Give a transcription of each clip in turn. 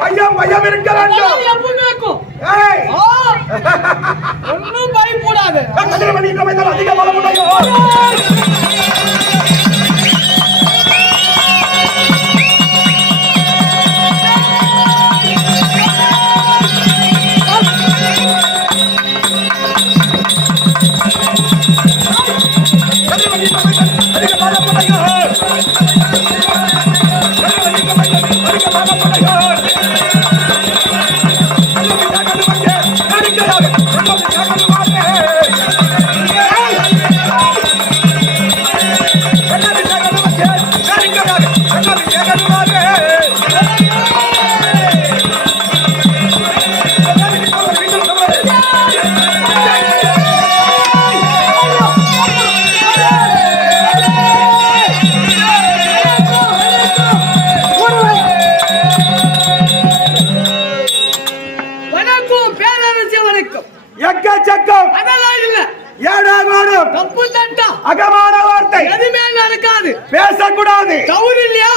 பையம் பையம் இருக்க வேண்டும். எப்பவுமே இருக்கும். ஏய் ஒண்ணும் பயப்படாத. கதிரவன் இந்த மைதான அதிக பலம் உடையோ. அகமான வார்த்தை எதுவுமே நடக்காது. பேசக்கூடாது. தவறு இல்லையா?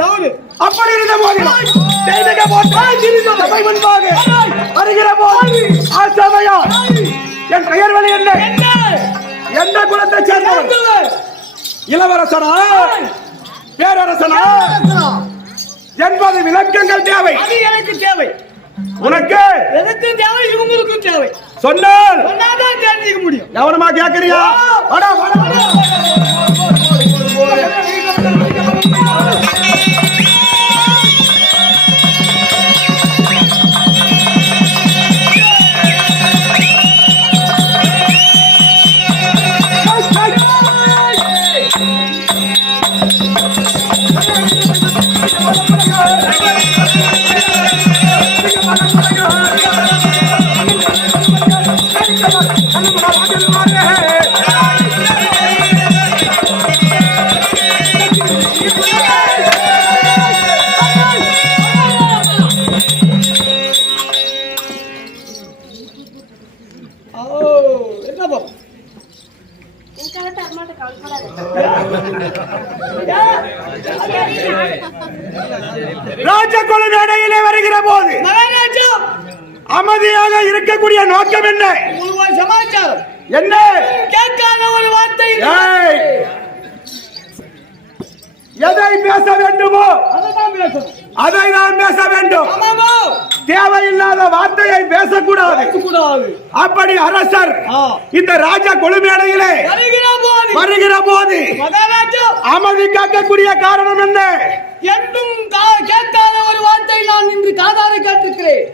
தவறு. அப்படி இருந்த போதிலும் செய்திக போட்டு சபை முன்பாக வருகிற போது ஆசமையா என் பெயர் வழி என்ன? எந்த குலத்தை சேர்ந்தவர்? இளவரசனா பேரரசனா என்பது விளக்கங்கள் தேவை. அது எனக்கு தேவை. உனக்கு எதுக்கும் தேவை, இவங்களுக்கும் தேவை. சொன்னால் சொன்னாதான் தெரிஞ்சுக்க முடியும். கவனமா கேட்கறியா? வாடா வாடா ராஜகுல மேடையிலே வருகிற போது அமைதியாக இருக்கக்கூடிய நோக்கம் என்ன? சமாச்சாரம் என்ன? கேட்காத ஒரு வார்த்தை. எதை பேச வேண்டுமோ அதை நான் பேச வேண்டும். தேவையில்லாத வார்த்தையை பேசக்கூடாது. அப்படி அரசர் இந்த ராஜா கொழுமேடையிலே வருகிற போது அமைதி காக்கக்கூடிய காரணம் என்ன? என்றும் கேட்காத ஒரு வார்த்தை நான் இன்று காதார கேட்டிருக்கிறேன்.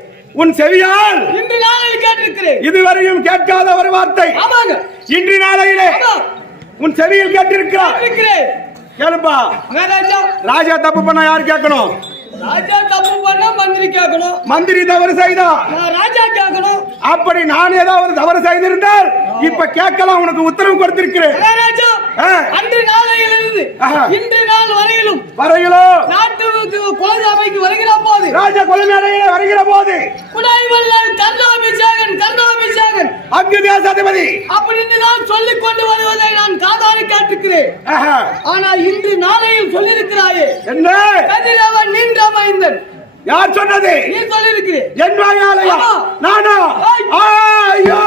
உன் செவியால் இன்று நாளில் கேட்டிருக்கிறேன். இதுவரையும் கேட்காத ஒரு வார்த்தை இன்று நாளையிலே உன் செவியில் கேட்டிருக்கிறேன். கேளுப்பா. ராஜா தப்பு பண்ண யார் கேட்கணும்? ராஜா தப்பு பண்ணா மந்திரி கேட்கணும். மந்திரி தவறு செய்தா ராஜா கேட்கணும். அப்படி நான் ஏதாவது தவறு செய்திருந்தால் இப்ப கேட்கலாம். உனக்கு உத்தரவு கொடுத்திருக்கிறேன். அன்று நாளையிலிருந்து இன்று நாள் வரையிலும் நாட்டு குலசபைக்கு வருகிற போது ராஜா கொழுமேடையிலே வருகிற போது குடாய்வல்லன் கர்ணாபிஷேகன் அங்கு தேசாதிபதி அப்படின்னு நான் சொல்லிக் கொண்டு வருவதை நான் காதார கேட்டிருக்கிறேன். ஆனால் இன்று நாளையில் சொல்லியிருக்கிறாயே என்ன? கதிரவன் நின்ற மைந்தன். யார் சொன்னது? நீ சொல்லியிருக்கிறேன். என் வாயாலையா? நானா? ஐயோ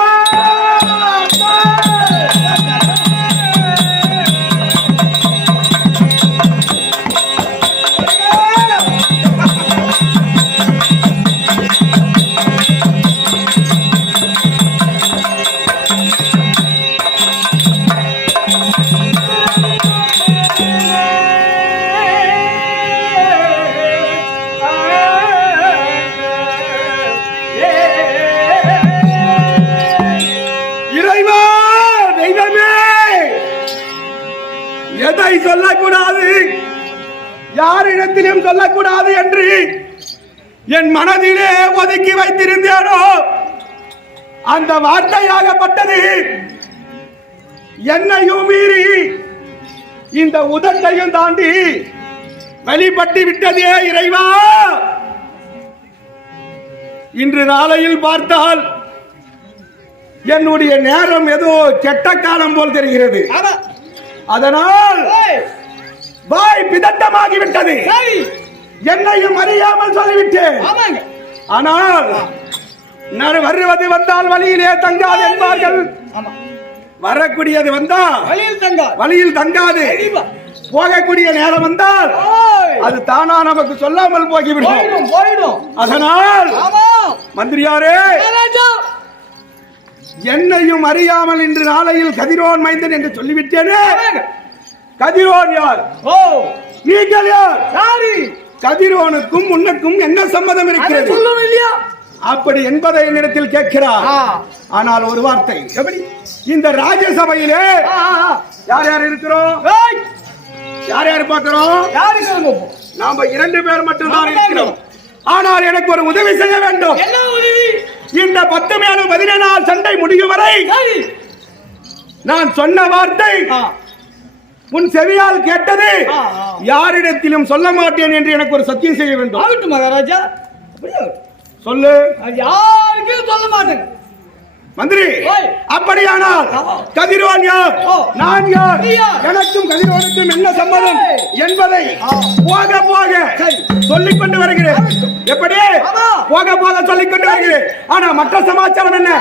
எதை சொல்லக்கூடாது, யாரிடத்திலும் சொல்லக்கூடாது என்று என் மனதிலே ஒதுக்கி வைத்திருந்தேனோ அந்த வார்த்தையாகப்பட்டது என்னையும் மீறி இந்த உதட்டையும் தாண்டி வெளிப்பட்டு விட்டதே இறைவா. இன்று நாளையில் பார்த்தால் என்னுடைய நேரம் ஏதோ கெட்ட காலம் போல் தெரிகிறது. அதனால் வாய் பிதட்டமாகிவிட்டது. என்னையும் அறியாமல் சொல்லிவிட்டேன். ஆமாங்க. ஆனால் நான் வருவது வந்தால் வழியிலே தங்காது என்பார்கள். ஆமா. வரக்கூடியது வந்தால் வழியில் தங்காது. போகக்கூடிய நேரம் வந்தால் அது தானா நமக்கு சொல்லாமல் போய்விடும். அதனால் மந்திரியாரே, என்னையும் அறியாமல் இன்று நாளையில் கதிரோன் மைந்தன் என்று சொல்லிவிட்டேனே. கதிரோன் யார்? நீங்கள் யார்? கதிரோனுக்கும் உனக்கும் என்ன சம்மதம் இருக்கிறது? அப்படி என்பதை என்னிடத்தில் கேட்கிறார். ஆனால் ஒரு வார்த்தை, எப்படி இந்த ராஜ்யசபையிலே யார் யார் இருக்கிறோம்? யார் யார் பார்க்கிறோம்? நாம 2 பேர் மட்டும்தான் இருக்கிறோம். ஆனால் எனக்கு ஒரு உதவி செய்ய வேண்டும். இந்த 10 மேலும் 14 சண்டை முடியும் வரை நான் சொன்ன வார்த்தை உன் செவியால் கேட்டது யாரிடத்திலும் சொல்ல மாட்டேன் என்று எனக்கு ஒரு சத்தியம் செய்ய வேண்டும். மகாராஜா சொல்லு. யாருக்கும் சொல்ல மாட்டேன் மந்திரி. அப்படியானால் கதிரோன் யார், நான் யார், எனக்கும் கதிரோனுக்கும் என்ன சம்மதம் என்பதை போக போக சொல்லிக் கொண்டு வருகிறேன். எப்படி போக போக சொல்லிக் கொண்டு வருகிறேன். ஆனா மற்ற சமாச்சாரம் என்ன?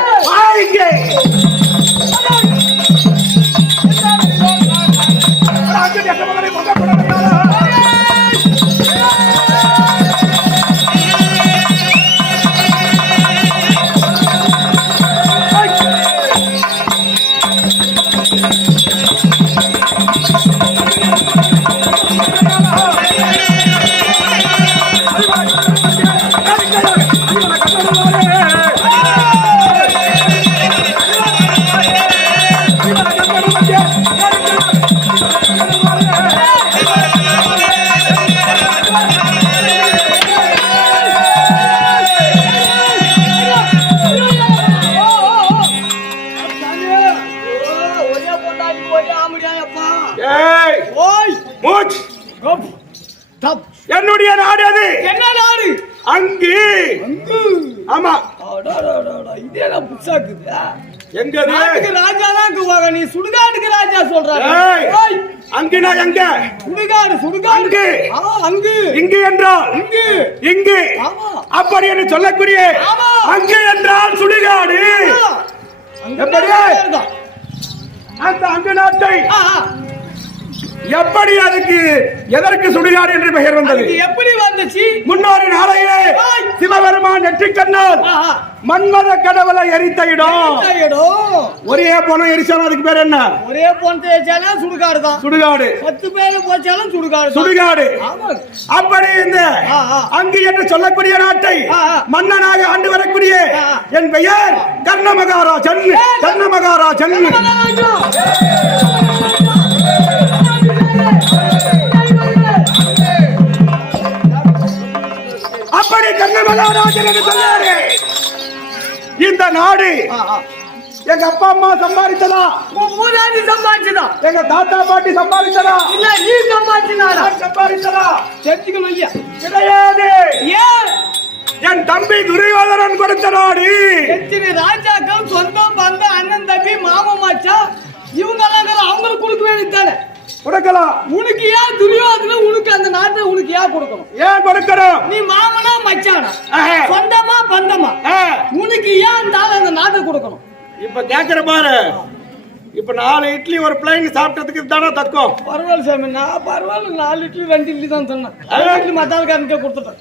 என்னுடைய நாடு அது. என்ன நாடு? அங்கு. ஆமா. எங்க ராஜா தான் நீ சுடுகாட்டுக்கு ராஜா சொல்ற. அங்குனா எங்க? சுடுகாடு. சுடுகாடு அங்கு. இங்கு என்றால் இங்கு. இங்கு அப்படி என்று சொல்லக்கூடிய அங்கு என்றால் சுடுகாடு. எப்படி அந்த அங்கு நாட்டை எப்படி அதுக்கு எதற்கு சுடுகாடு என்று பெயர் வந்தது? எப்படி வந்துச்சு? முன்னொரு நாளையிலே சிவபெருமான் நெற்றிக் கண்ணால் மன்மத கடவுளை எரித்த இடம். ஒரே போன எரிச்சாலும் அதுக்கு பேர் என்ன? ஒரே போன எரிச்சாலும் சுடுகாடு தான். சுடுகாடு. 10 பேர் போச்சாலும் சுடுகாடு. சுடுகாடு. அப்படி இந்த அங்கு என்று சொல்லக்கூடிய நாட்டை மன்னனாக ஆண்டு வரக்கூடிய என் பெயர் கர்ணமகாராஜன். கர்ணமகாராஜன். அப்படி கர்ணமகாராஜன் என்று சொன்னாரு. இந்த நாடு எங்க அப்பா அம்மா சம்பாதித்ததா? மூதாதி சம்பாதிச்சதா? எங்க தாத்தா பாட்டி சம்பாதித்ததா? இல்ல நீ சம்பாதிச்சதா? சம்பாதித்ததா? தெரிஞ்சுக்கணும் ஐயா. கிடையாது. ஏன்? என் தம்பி துரியோதனன் கொடுத்த நாடு. எத்தனை ராஜாக்கள் சொந்தம் பந்தம் அண்ணன் தம்பி மாமன் மச்சான் இவங்க எல்லாம் அவங்களுக்கு கொடுக்க வேண்டியதானே? கொடுக்கலாம். உனக்கு ஏன் துரியோதனன் உனக்கு அந்த நாட்டை உனக்கு ஏன் கொடுக்கணும்? ஏன் கொடுக்கணும்? நீ மாமனா மச்சானா சொந்தமா பந்தமா உனக்கு ஏன் அந்த நாட்டை கொடுக்கணும்? இப்ப கேக்குற பாரு. இப்ப 4 இட்லி ஒரு பிளைன் சாப்பிட்டதுக்கு தானே தக்கும். பரவாயில்ல சாமி. நான் பரவாயில்ல 4 இட்லி 2 இட்லி தான் சொன்னேன். 2 இட்லி மத்தால்காரனுக்கே கொடுத்துட்டேன்.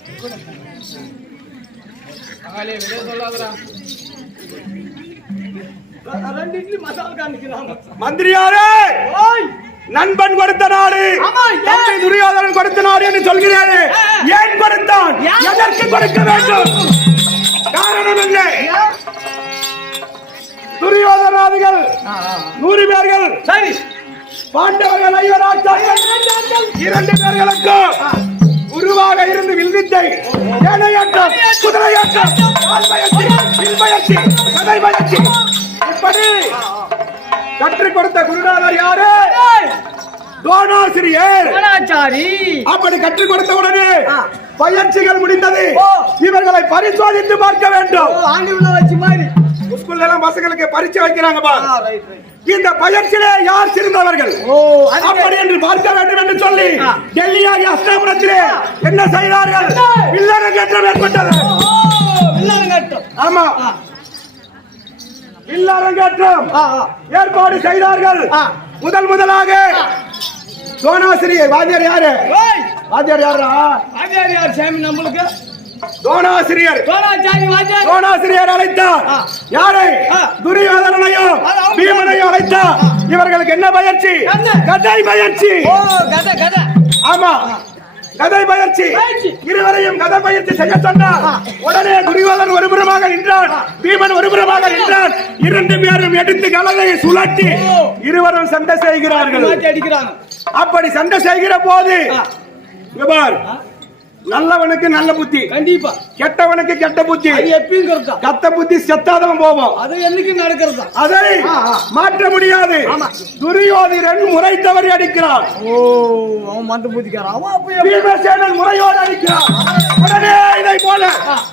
2 இட்லி மத்தால்காரனுக்கு. மந்திரியாரே, நண்பன் கொடுத்த நாடு, தம்பி துரியோதனன் கொடுத்த நாடு என்று சொல்கிறாரு. ஏன் கொடுத்தான்? எதற்கு கொடுக்க வேண்டும்? காரணம் என்ன? துரியோதனாதிகள் 100 பேர்கள், சரி பாண்டவர்கள் 5 ஆட்கள், 2 பேர்களுக்கு குருவாக இருந்து வில்வித்தை, ஏனையாட்டம், குதிரையாட்டம், வில்பயிற்சி, கதை பயிற்சி இப்படி கற்றுக் கொடுத்த குருநாதர் யாரு? துரோணாசிரியர். அப்படி கற்றுக் கொடுத்த உடனே பயிற்சிகள் முடிந்தது. இவர்களை பரிசோதித்து பார்க்க வேண்டும். ஸ்கூல்ல எல்லாம் பசங்களுக்கு பரீட்சை வைக்கிறாங்க. இந்த பயிற்சியிலே யார் சிறந்தவர்கள் அப்படி என்று பார்க்க வேண்டும் என்று சொல்லி டெல்லியாகி அஸ்தாபுரத்திலே என்ன செய்தார்கள்? வில்லரங்கேற்றம் ஏற்பட்டது. ஆமா, வில்லரங்கேற்றம் ஏற்பாடு செய்தார்கள். முதலாக தோணாசிரியர் வாத்தியார் யாரு? வாத்தியார் யாரா? வாத்தியார் யார் சாமி நம்மளுக்கு? தோணாசிரியர் அழைத்தார். யாரை? துரியோதனனையும் பீமனையும் அழைத்தார். இவர்களுக்கு என்ன பயிற்சி? கதை பயிற்சி. ஆமா, கதை பயிற்சி. இருவரையும் கதை பயிற்சி செய்ய சொன்னார். உடனே துரியோதனன் ஒருபுறமாக நின்றான், பீமன் ஒருபுறமாக நின்றான். இரண்டு பேரும் எடுத்து கலவையை சுழட்டி இருவரும் சண்டை செய்கிறார்கள். அப்படி சண்டை செய்கிற போது நல்லவனுக்கு நல்ல புத்தி, கண்டிப்பா கெட்டவனுக்கு கெட்ட புத்தி, எப்பயும் கத்த புத்தி செத்தாதவன் போவோம். அது என்னைக்கு நடக்கிறது, அதை மாற்ற முடியாது. துரியோதனன் முறை தவறி அடிக்கிறான். அவன் மந்த புத்திக்காரன். பீமசேனன் முறையோடு அடிக்கிறான். உடனே இதை போல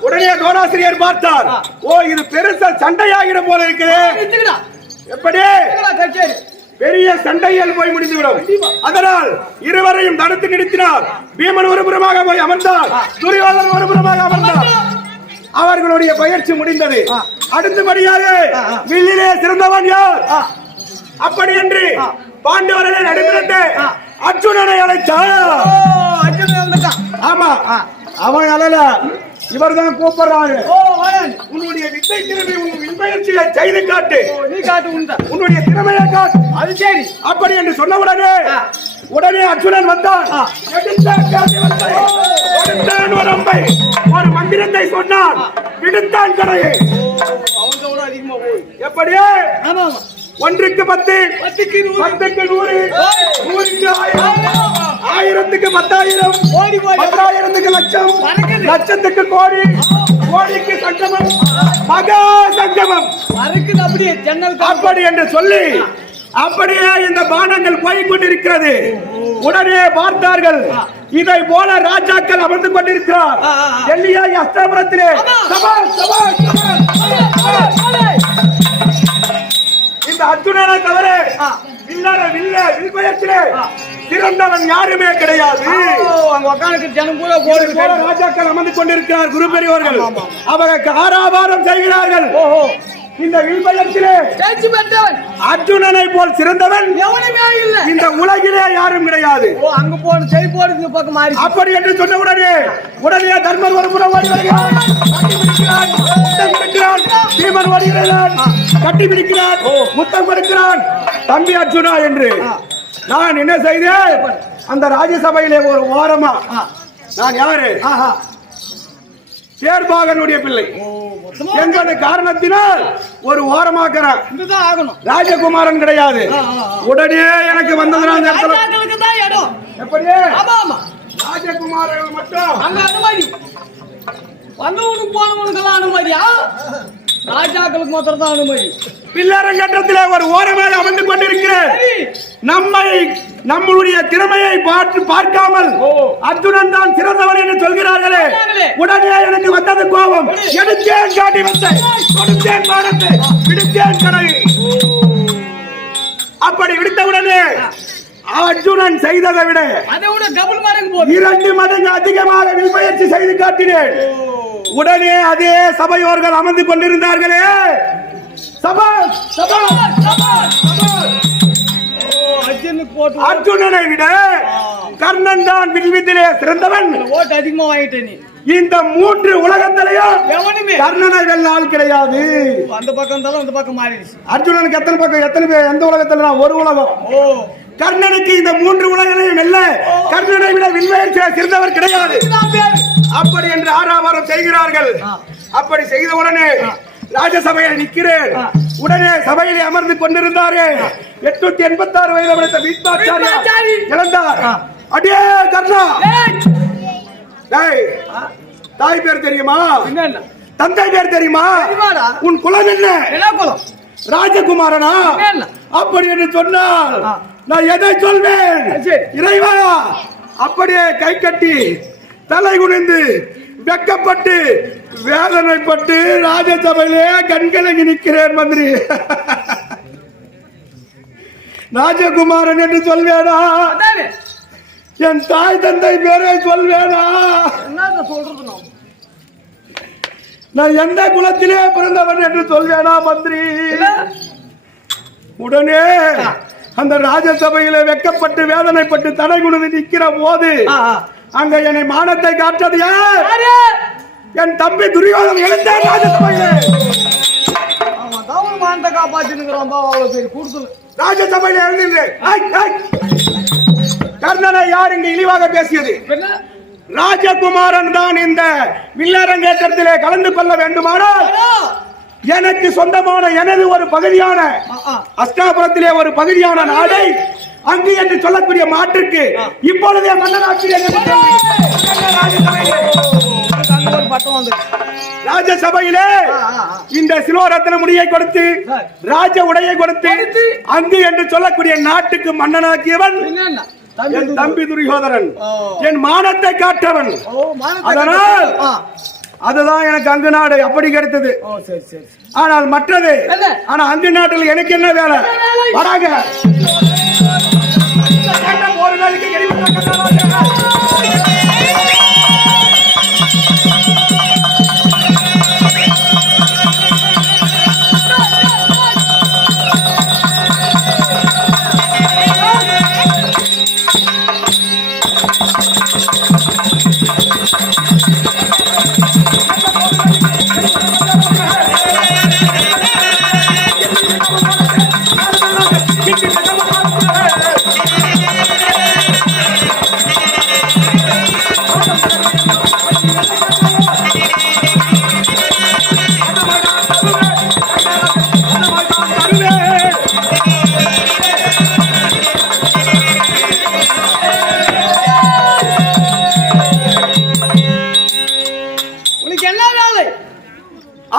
உடனே தோணாசிரியர் பார்த்தார். ஓ, இது பெருசா சண்டையாகிற போல இருக்கிறது. எப்படி? பெரிய சண்டையில் போய் முடிந்துவிடும். அதனால் இருவரையும் தடுத்து நிறுத்தினார். பீமன் ஒருபுறமாக போய் அமர்ந்தார், துரியோதனன் ஒருபுறமாக அமர்ந்தார். அவர்களுடைய பயிற்சி முடிந்தது. அடுத்தபடியாக வில்லிலே சிறந்தவன் யார்? அப்படி என்று பாண்டவர்களை நடுநிறுத்த அர்ஜுனனை அழைத்தார். ஆமா, அவன் அழல, இவர் தான் கூப்பிடுறாரு. உன்னுடைய வித்தை திறமை, உன் விண்பயிற்சியை செய்து காட்டு. நீ காட்டு, உன்னுடைய திறமையை காட்டு. அது சரி. அப்படி என்று சொன்னவுடனே உடனே அர்ஜுனன் வந்தான். ஒரு மந்திரத்தை சொன்னான், விடுத்தான் கடையை. எப்படி? ஒன்றுக்கு 10, 10க்கு 100, 100க்கு 1000, 1000க்கு 10,000, 10,000க்கு லட்சம், லட்சத்துக்கு கோடி, கோடிக்கு சங்கமம், மகா சங்கமம். அப்படி என்று சொல்லி அப்படியே இந்த பானங்கள் போய் கொண்டிருக்கிறது. உடனே பார்த்தார்கள், இதை போல ராஜாக்கள் அமர்ந்து கொண்டிருக்கிறார். டெல்லியாகி அஸ்தாபுரத்திலே இந்த அர்ஜுனனை தவிர வில்பயத்திலே சிறந்தவன் யாருமே கிடையாது. ராஜாக்கள் அமர்ந்து கொண்டிருக்கிறார். குரு பெரியவர்கள் அவருக்கு ஆராபாரம் செய்கிறார்கள். இந்த வில்பயத்திலே அர்ஜுனனை போல் சிறந்தவன் இந்த உலகிலே யாரும் கிடையாது. அங்க போன செய் போடுறது பக்கம் மாறி. அப்படி என்று சொன்ன உடனே தர்மர் ஒரு புறம் ஓடி வருகிறான், பீமன் ஓடுகிறான், கட்டி பிடிக்கிறான், முத்தம் கொடுக்கிறான். தம்பி அர்ஜுனா என்று நான் என்ன செய்தேன்? அந்த ராஜ்யசபையிலே ஒரு ஓரமா நான் யாரு? சேர்பாகனுடைய பிள்ளை என்பது காரணத்தினால் ஒரு ஓரமாக்குறேன். ராஜகுமாரன் கிடையாது. உடனே எனக்கு வந்ததுனால எப்படி ராஜகுமாரர்கள் மட்டும் அனுமதி வந்தவனுக்கு போனவனுக்கெல்லாம் அனுமதியா? ராஜாக்களுக்கு மாத்திரம் தான் அனுமதி. பில்லரங்கத்திலே ஒரு ஓரமாக அமர்ந்து கொண்டிருக்கிறேன். நம்மளுடைய திறமையை பார்க்காமல் அர்ஜுனன் தான் சிறந்தவன் என்று சொல்கிறார்களே. உடனே எனக்கு வந்தது கோபம். எடுத்தேன் காட்டி வந்தேன், கொடுத்தேன் மானத்தை, விடுத்தேன் கடையை. அப்படி விடுத்தவுடனே அர்ஜுனன் செய்ததை விட 2 மடங்கு அதிகமாக வில்பயிற்சி செய்து காட்டினேன். உடனே அதே சபையோர்கள் அமர்ந்து கொண்டிருந்தார்களே. அர்ஜுனனை விட கர்ணன் தான் வில்வித்திலே சிறந்தவன். அதிகமா வாங்கிட்டேன். இந்த 3 உலகத்திலேயும் கர்ணனை வெல்ல ஆள் கிடையாது. அந்த பக்கம் இருந்தாலும் அந்த பக்கம் மாறிடுச்சு. அர்ஜுனனுக்கு எத்தனை பக்கம், எத்தனை பேர், எந்த உலகத்துல? ஒரு உலகம். கர்ணனுக்கு இந்த 3 உலகங்களையும் வெல்ல கர்ணனை விட வில்வித்திலே சிறந்தவர் கிடையாது. அப்படி என்று ஆராபாரம் செய்கிறார்கள். அப்படி செய்த உடனே ராஜசபையில் நிற்கிறேன். உடனே சபையிலே அமர்ந்து கொண்டிருந்தாரே 886 வயது படைத்த பீஷ்மாச்சாரி இழந்தார். அடே கர்ணா, தாய் பேர் தெரியுமா? தந்தை பேர் தெரியுமா? உன் குலம் என்ன? ராஜகுமாரனா? அப்படி என்று சொன்னால் நான் எதை சொல்வேன்? இறைவா, அப்படியே கை கட்டி தலை குனிந்து வெக்கப்பட்டு வேதனைப்பட்டு ராஜசபையிலே கண்கலங்கி நிற்கிறேன். மந்திரி ராஜகுமாரன் என்று சொல்வேனா? என் தாய் தந்தை பேரை சொல்வேனா? என்ன சொல்றது? நான் எந்த குலத்திலே பிறந்தவன் என்று சொல்வேனா மந்திரி? உடனே அந்த ராஜசபையில வெக்கப்பட்டு வேதனைப்பட்டு தடை குடுத்து நிற்கிற போது அங்க என்னை மானத்தை காட்டது யார்? என் தம்பி துரியோதனன் எழுந்த ராஜசபையில மானத்தை காப்பாற்றினுங்கிறான். ராஜசபையில எழுந்து கர்ணனை யார் இங்கு இழிவாக பேசியது? ராஜகுமாரன் தான் இந்த வில்லரங்கேற்றத்திலே கலந்து கொள்ள வேண்டுமானால் எனக்கு சொந்தமான எனது ஒரு பகுதியான அஷ்டாபுரத்திலே ஒரு பகுதியான நாடை அங்கு என்று சொல்லக்கூடிய மாற்றுக்கு இப்பொழுதே மன்னராட்சியில் ராஜசபையிலே இந்த சிலோரத்ன முடியை கொடுத்து ராஜ உடையை கொடுத்து அங்கு என்று சொல்லக்கூடிய நாட்டுக்கு மன்னனாக்கியவன் என் தம்பி துரியோதனன், என் மானத்தை காட்டவன். அதனால் அதுதான் எனக்கு அங்கு நாடு அப்படி கிடைத்தது. ஆனால் மற்றது ஆனா அங்கு நாட்டில் எனக்கு என்ன வேலை? வராங்க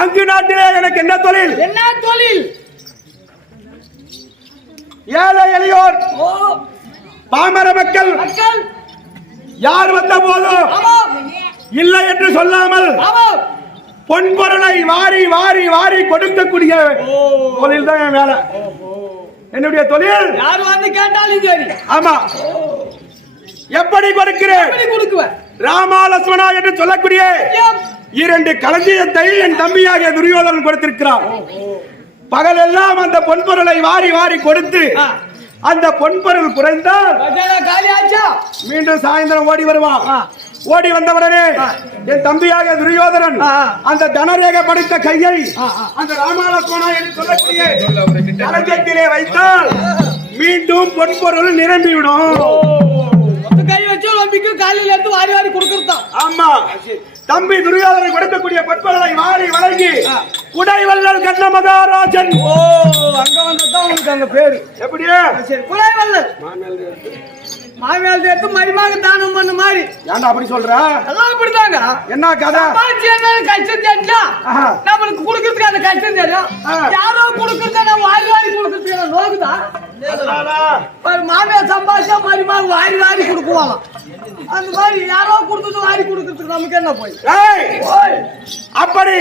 அங்கு நாட்டிலே எனக்கு என்ன தொழில்? என்ன தொழில்? ஏழை எளியோர் பாமர மக்கள் யார் வந்த போதும் இல்லை என்று சொல்லாமல் பொன்பொருளை வாரி வாரி வாரி கொடுக்கக்கூடிய தொழில் தான் என் வேலை. என்னுடைய தொழில். யார் வந்து கேட்டாலும் சரி. ஆமா. எப்படி கொடுக்கிறேன்? ராமா லட்சுமணா என்று சொல்லக்கூடிய இரண்டு களஞ்சியத்தை என் தம்பியாகிய துரியோதனன் கொடுத்திருக்கிறார். பகல் எல்லாம் அந்த பொன்பொருளை வாரி வாரி கொடுத்து அந்த பொன்பொருள் குறைந்தால் மீண்டும் சாயந்தரம் ஓடி வருவான். ஓடி வந்தவுடனே என் தம்பியாக துரியோதனன் அந்த தனரேக படைத்த கையை அந்த ராமலட்சுமணா என்று சொல்லக்கூடிய களஞ்சியத்திலே வைத்தால் மீண்டும் பொன்பொருள் நிரம்பிவிடும். கை வச்சு காலையில இருந்து வாரி வாரி கொடுக்கறதான். ஆமா. தம்பி துரியோதனன் கொடுக்கக்கூடிய பொற்பொருளை வாரி வழங்கி குடைவள்ளல் கண்ண மகாராஜன். அங்க வந்ததான் உங்களுக்கு அங்க பேரு. எப்படியா? குடைவள்ளல் மாமியால் சேர்த்து மருமக தானம் பண்ண மாதிரி. ஏன்டா அப்படி சொல்ற? எல்லாம் அப்படிதாங்க. என்ன கதை? கஷ்டம் தெரிஞ்சா நம்மளுக்கு கொடுக்கறதுக்கு அந்த கஷ்டம் தெரியும். யாரோ கொடுக்கறத வாரி வாரி கொடுக்கறதுக்கு நோக்குதா? மாமியார் சம்பாஷா மருமக வாரி வாரி கொடுக்குவாங்க. அந்த மாதிரி யாரோ கொடுத்தது வாரி கொடுக்கறதுக்கு நமக்கு என்ன போய் அப்படி